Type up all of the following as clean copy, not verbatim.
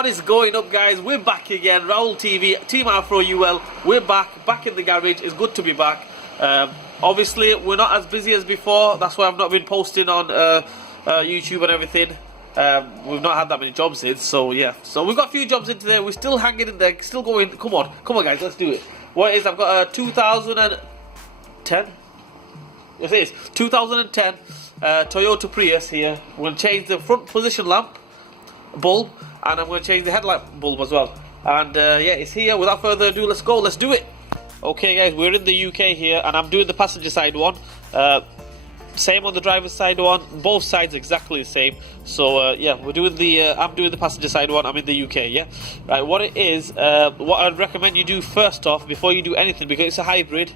What is going up, guys? We're back again. Raul TV, Team Afro UL. We're back in the garage. It's good to be back. Obviously, we're not as busy as before. That's why I've not been posting on YouTube and everything. We've not had that many jobs in, so yeah. So we've got a few jobs in today. We're still hanging in there, still going. Come on, guys, let's do it. What is? I've got a 2010. Yes, it is 2010 Toyota Prius here. We're going to change the front position lamp bulb, and I'm going to change the headlight bulb as well. And yeah, it's here. Without further ado, let's go. Let's do it. Okay, guys, we're in the UK here, and I'm doing the passenger side one. Same on the driver's side one. Both sides exactly the same. So yeah, we're doing the. I'm doing the passenger side one. I'm in the UK. Yeah, right. What it is, what I'd recommend you do first off before you do anything, because it's a hybrid.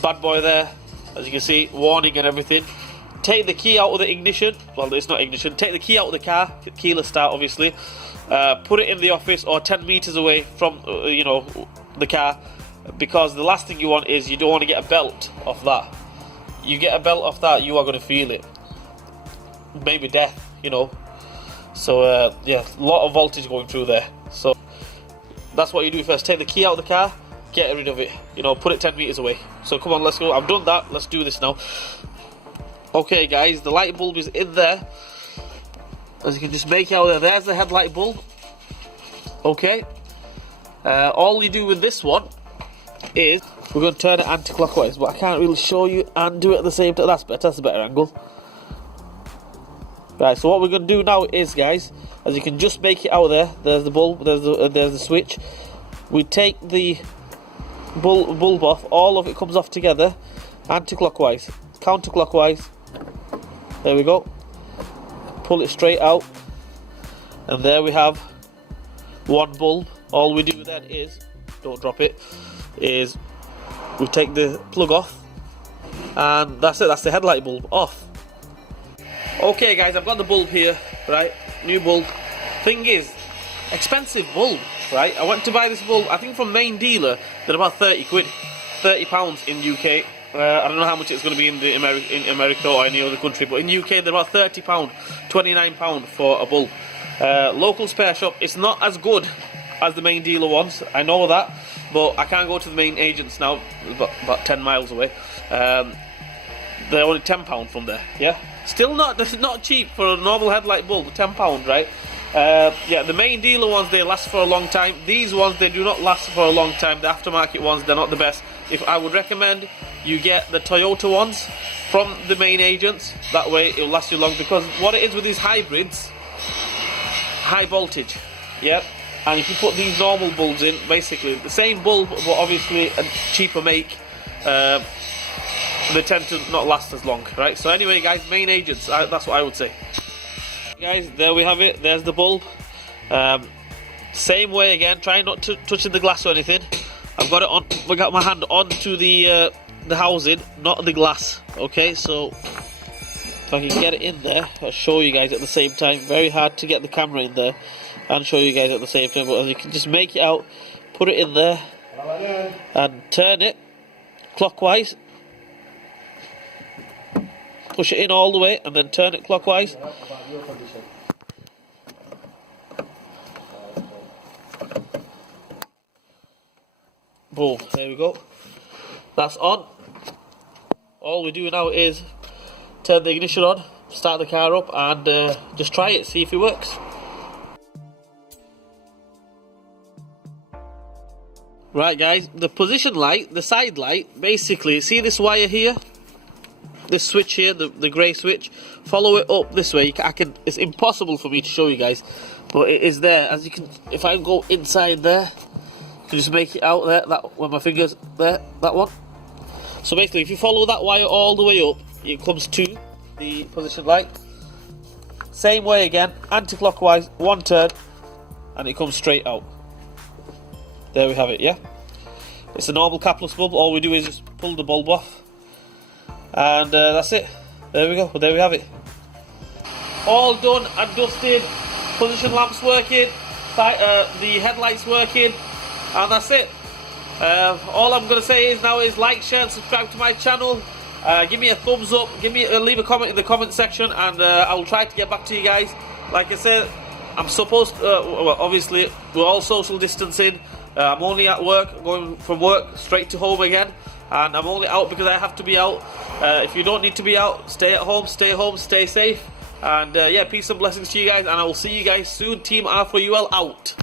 Bad boy there, as you can see, warning and everything. Take the key out of the ignition. Well, it's not ignition. Take the key out of the car. Keyless start, obviously. Put it in the office or 10 meters away from you know, the car, because the last thing you want is, you don't want to get a belt off that. You get a belt off that, you are going to feel it. Maybe death, you know. So yeah, a lot of voltage going through there. So that's what you do first. Take the key out of the car, get rid of it. You know, put it 10 meters away. So come on, let's go. I've done that. Let's do this now. Okay, guys, the light bulb is in there. As you can just make out there, there's the headlight bulb. Okay. All you do with this one is, we're going to turn it anti-clockwise, but I can't really show you and do it at the same time. That's better. That's a better angle. Right. So what we're going to do now is, guys, as you can just make it out there. There's the bulb. There's the switch. We take the bulb off. All of it comes off together, anti-clockwise, counterclockwise. There we go. Pull it straight out, and there we have one bulb. All we do then is, don't drop it, is we take the plug off, and that's it. That's the headlight bulb off. Okay, guys, I've got the bulb here, right? New bulb. Thing is, expensive bulb, right? I went to buy this bulb, I think from main dealer. They're about 30 quid, £30 in UK. I don't know how much it's going to be in America or any other country, but in UK they're about £30, £29 for a bulb. Local spare shop, it's not as good as the main dealer ones, I know that, but I can't go to the main agents now, about 10 miles away. They're only £10 from there, yeah? Still not, this is not cheap for a normal headlight bulb, £10, right? Yeah, the main dealer ones, they last for a long time. These ones, they do not last for a long time. The aftermarket ones, they're not the best. If I would recommend you get the Toyota ones from the main agents, that way it'll last you long, because what it is with these hybrids, high voltage, yeah? And if you put these normal bulbs in, basically the same bulb, but obviously a cheaper make, they tend to not last as long, right? So anyway, guys, main agents, that's what I would say. Guys, there we have it. There's the bulb. Same way again. Try not to touching the glass or anything. I've got it on. I got my hand onto the housing, not the glass. Okay, so if I can get it in there, I'll show you guys at the same time. Very hard to get the camera in there and show you guys at the same time. But as you can just make it out, put it in there, and turn it clockwise. Push it in all the way, and then turn it clockwise. Boom, there we go. That's on. All we do now is turn the ignition on, start the car up, and just try it, see if it works. Right, guys, the position light, the side light, basically, see this wire here? This switch here, the grey switch, follow it up this way. It's impossible for me to show you guys, but it is there. As you can, if I go inside there, you can just make it out there, that with my fingers there, that one. So basically, if you follow that wire all the way up, it comes to the position light. Same way again, anti-clockwise, one turn, and it comes straight out. There we have it, yeah? It's a normal capless bulb. All we do is just pull the bulb off, and that's it. There we go. There we have it. All done and dusted. Position lamps working. The headlights working, and that's it. All I'm going to say is now is like, share, and subscribe to my channel. Give me a thumbs up. Leave a comment in the comment section, and I will try to get back to you guys. Like I said, I'm supposed well, obviously we're all social distancing. I'm only at work, going from work straight to home again, and I'm only out because I have to be out. If you don't need to be out, stay at home, stay safe, and yeah, peace and blessings to you guys, and I will see you guys soon. Team R4UL out.